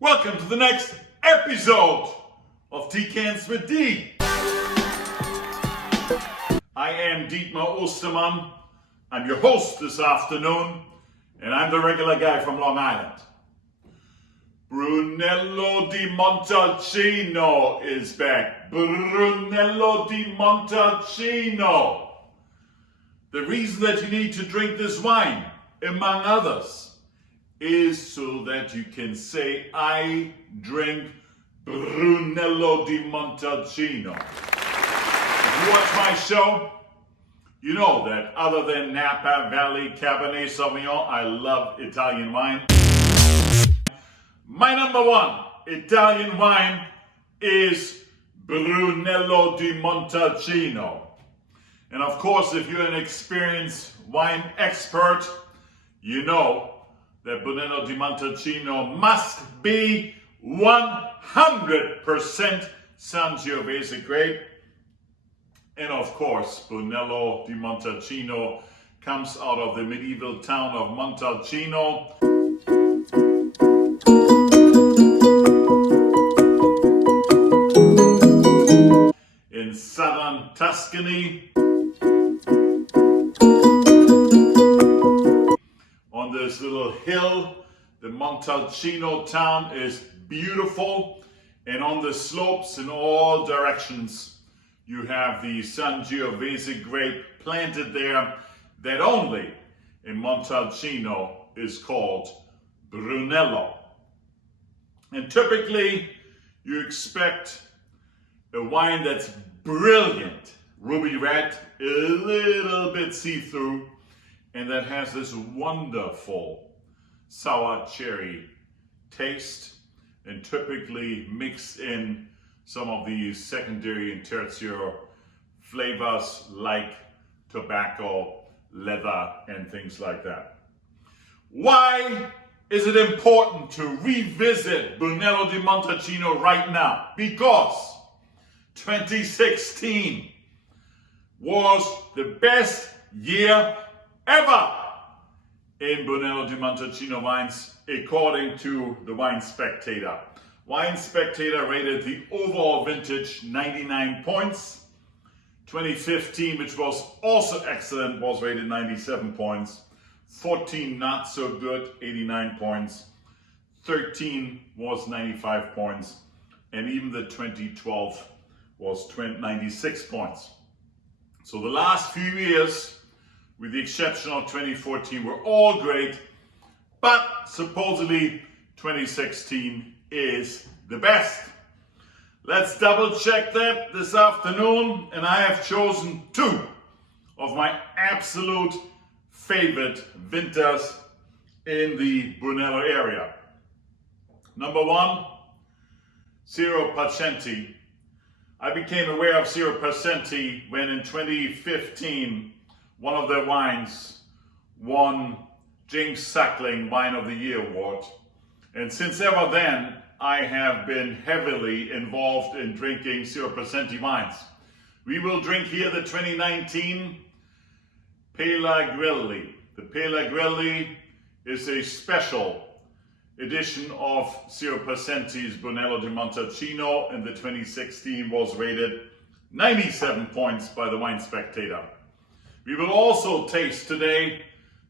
Welcome to the next episode of Decants with D. I am Dietmar Ostermann. I'm your host this afternoon, and I'm the regular guy from Long Island. Brunello di Montalcino is back. Brunello di Montalcino. The reason that you need to drink this wine, among others, is so that you can say, I drink Brunello di Montalcino. If you watch my show, you know that other than Napa Valley Cabernet Sauvignon, I love Italian wine. My number one Italian wine is Brunello di Montalcino. And of course, if you're an experienced wine expert, you know that Brunello di Montalcino must be 100% Sangiovese grape. And of course, Brunello di Montalcino comes out of the medieval town of Montalcino. In southern Tuscany. On this little hill, the Montalcino town is beautiful, and on the slopes in all directions you have the Sangiovese grape planted there that only in Montalcino is called Brunello. And typically you expect a wine that's brilliant, ruby red, a little bit see-through, and that has this wonderful sour cherry taste, and typically mix in some of these secondary and tertiary flavors like tobacco, leather, and things like that. Why is it important to revisit Brunello di Montalcino right now? Because 2016 was the best year ever in Brunello di Montalcino wines, according to the Wine Spectator. Wine Spectator rated the overall vintage 99 points. 2015, which was also excellent, was rated 97 points. 14 not so good, 89 points. 13 was 95 points. And even the 2012 was 96 points. So the last few years, with the exception of 2014, were all great, but supposedly 2016 is the best. Let's double check that this afternoon, and I have chosen two of my absolute favorite vintners in the Brunello area. Number one, Siro Pacanti. I became aware of Siro Pacanti when in 2015, one of their wines won James Suckling Wine of the Year award. And since ever then, I have been heavily involved in drinking Siro Pacanti wines. We will drink here the 2019 Pelagrilli. The Pelagrilli is a special edition of Siro Pacanti's Brunello di Montalcino, and the 2016 was rated 97 points by the Wine Spectator. We will also taste today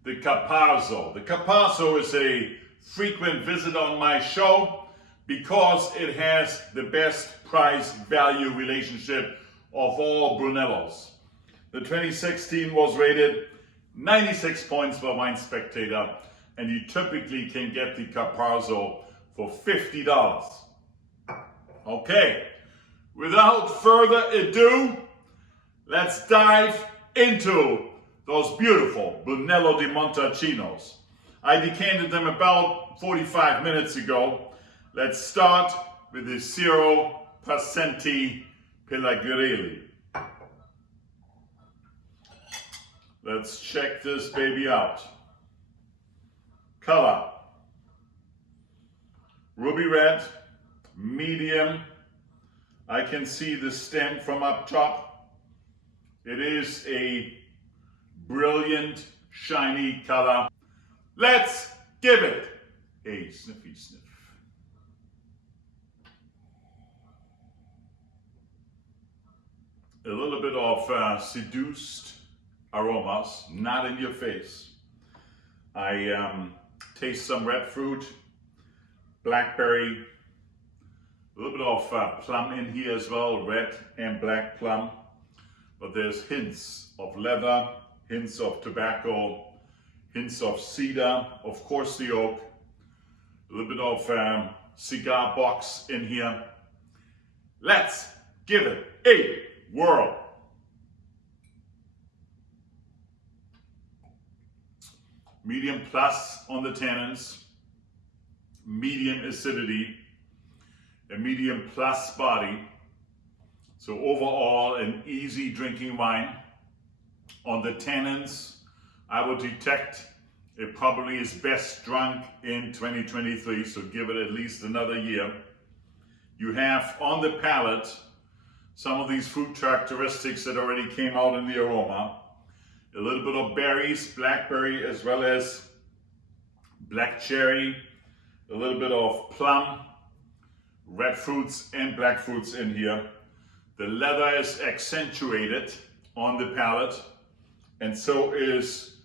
the Carpazo. The Carpazo is a frequent visit on my show because it has the best price-value relationship of all Brunellos. The 2016 was rated 96 points by Wine Spectator, and you typically can get the Carpazo for $50. Okay, without further ado, let's dive into those beautiful Brunello di Montalcinos. I decanted them about 45 minutes ago. Let's start with the Siro Pacanti Pelagrilli. Let's check this baby out. Color, ruby red, medium. I can see the stem from up top. It is a brilliant, shiny color. Let's give it a sniffy sniff. a little bit of seduced aromas, not in your face. I taste some red fruit, blackberry, a little bit of plum in here as well, red and black plum. But there's hints of leather, hints of tobacco, hints of cedar, of course the oak, a little bit of cigar box in here. Let's give it a whirl. Medium plus on the tannins, medium acidity, a medium plus body. So overall, an easy drinking wine. On the tannins, I would detect it probably is best drunk in 2023, so give it at least another year. You have on the palate some of these fruit characteristics that already came out in the aroma. A little bit of berries, blackberry as well as black cherry, a little bit of plum, red fruits and black fruits in here. The leather is accentuated on the palate, and so is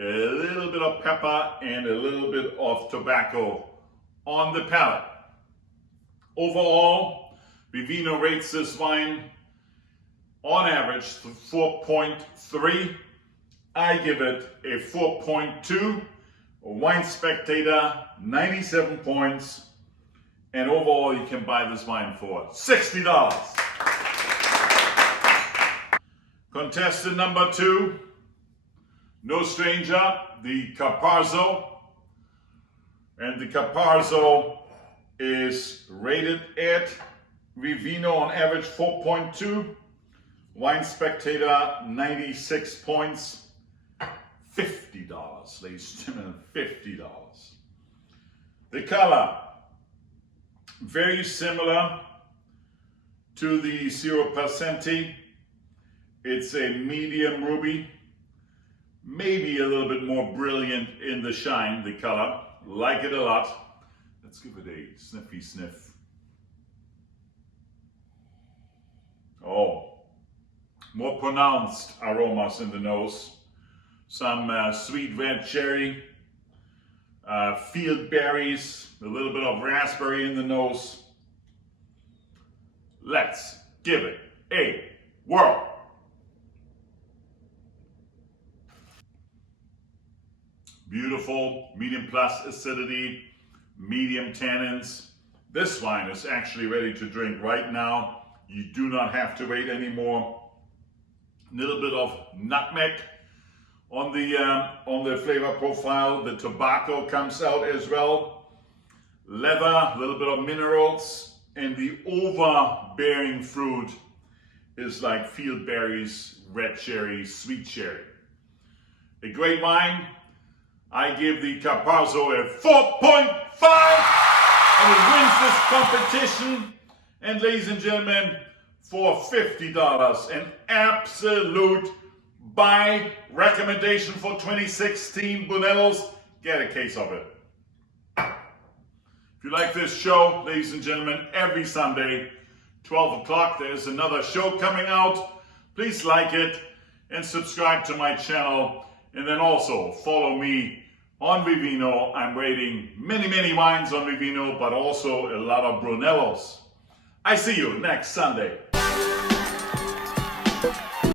a little bit of pepper and a little bit of tobacco on the palate. Overall, Vivino rates this wine on average 4.3. I give it a 4.2. Wine Spectator, 97 points. And overall, you can buy this wine for $60. Contestant number 2, no stranger, the Carpazo. And the Carpazo is rated at Vivino on average 4.2. Wine Spectator, 96 points. $50, ladies and gentlemen, $50. The color, very similar to the Siro Pacanti. It's a medium ruby, maybe a little bit more brilliant in the shine, the color. Like it a lot. Let's give it a sniffy sniff. Oh, more pronounced aromas in the nose. Some sweet red cherry, field berries, a little bit of raspberry in the nose. Let's give it a whirl. Beautiful, medium plus acidity, medium tannins. This wine is actually ready to drink right now. You do not have to wait anymore. A little bit of nutmeg on the flavor profile. The tobacco comes out as well. Leather, a little bit of minerals, and the overbearing fruit is like field berries, red cherry, sweet cherry. A great wine. I give the Carpazo a 4.5, and it wins this competition. And ladies and gentlemen, for $50, an absolute buy recommendation for 2016 Brunellos. Get a case of it. If you like this show, ladies and gentlemen, every Sunday, 12 o'clock, there's another show coming out. Please like it and subscribe to my channel. And then also follow me on Vivino. I'm rating many, many wines on Vivino, but also a lot of Brunellos. I see you next Sunday.